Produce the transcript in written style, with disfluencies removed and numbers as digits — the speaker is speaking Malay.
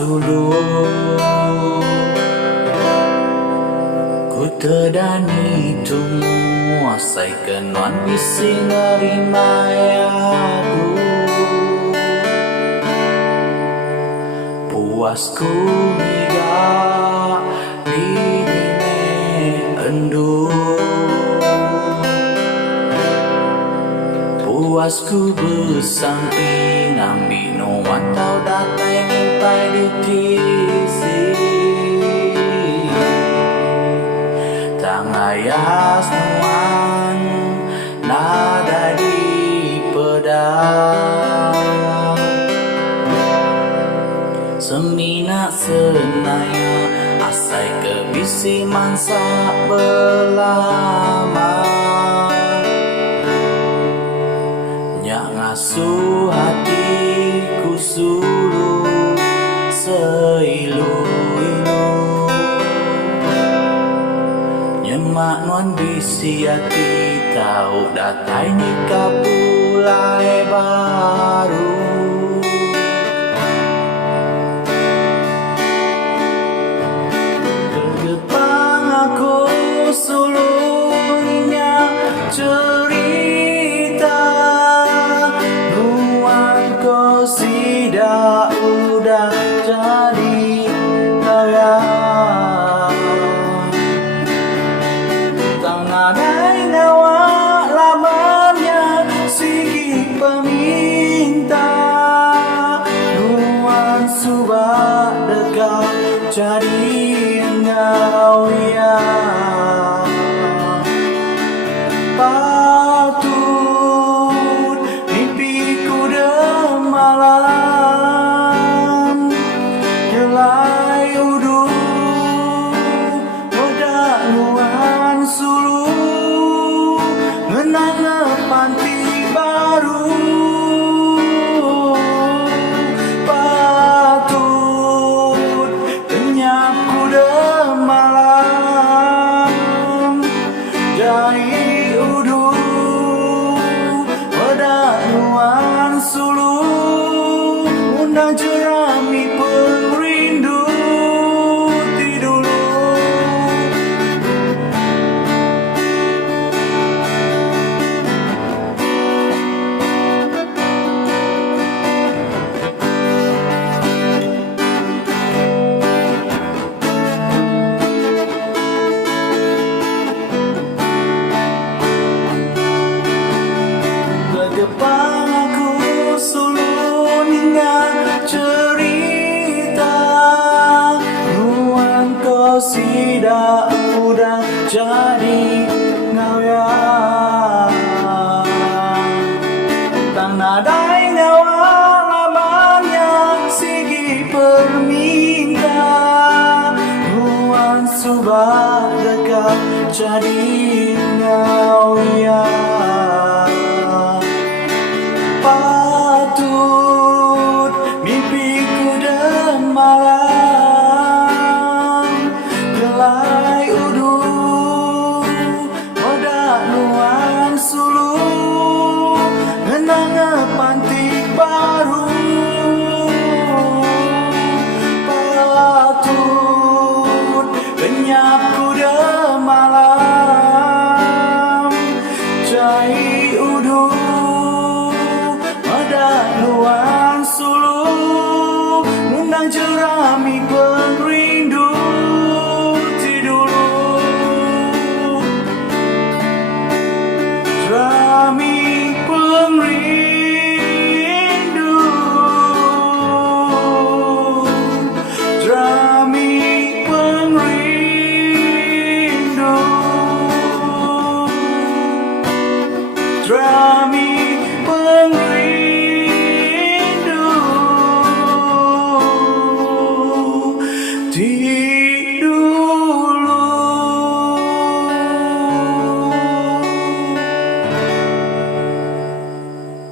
sulur ku terdani tumu asai kenuan bisi ngerimayaku puasku niga didime endu puasku bersamping ambil nuan tau datai nimpai di tisi tangayas nuan nada di pedang semina senaya asai kebisi mansa belama nyak ngasuh hatiku sulu seilu-ilu nyemak nuan bisi hati tahu datai nikah pulai baru Kegepang aku sulurnya cerita nuan kau sidak udah jadi kaya tang nadai ngawak lamarnya sigi peminta nuan subak dekat jadi engkau ya patut mimpiku demalam jelai udu modak nuan sulu ngenang panti baru patut kenyapku demalam jai udu modak nuan sulu undang jerami pengerindu ti dulu Kegepang aku sulur ingat cerita nuan kau sidak udah jadi ngaya tang nadai ngawak lamarnya sigi perminta nuan subah dekat jadi ngau ya